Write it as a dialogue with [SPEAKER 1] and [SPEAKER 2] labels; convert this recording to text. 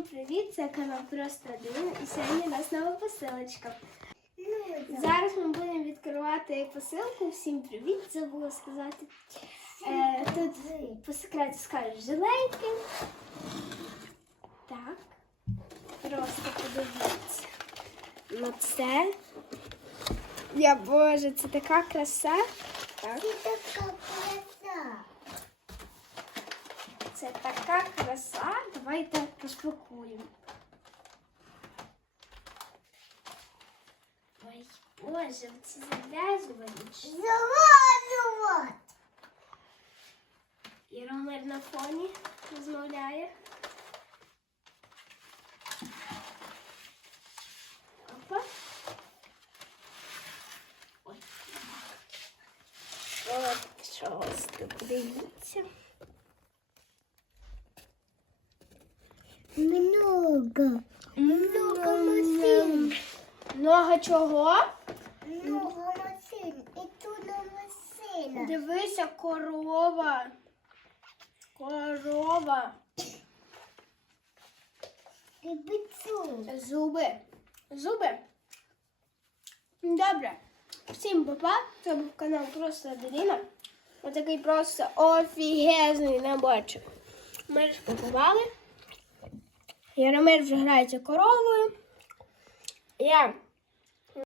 [SPEAKER 1] Привіт, це канал Просто Один і сьогодні у нас нова посилочка. Зараз ми будемо відкривати посилку. Всім привіт, забула сказати. Е, тут по секрету скажу жилейки. Так. Просто подивіться. На це. Я боже, це така краса. Так. Це така краса. Давайте розпакуємо. Ой, боже, це зав'язуваніше. І Ромер на фоні розмовляє. Опа. Ой. От що ось тут дивіться.
[SPEAKER 2] Много. Много машин.
[SPEAKER 1] Много чого?
[SPEAKER 2] Много машин. І тут машина.
[SPEAKER 1] Дивися, корова. Корова.
[SPEAKER 2] І бицю.
[SPEAKER 1] Зуби. Зуби. Добре. Всім папа. Це був канал Просто Аделіна. Отакий просто офігезний наборчик. Ми розпакували. Яромир вже грається коровою. Я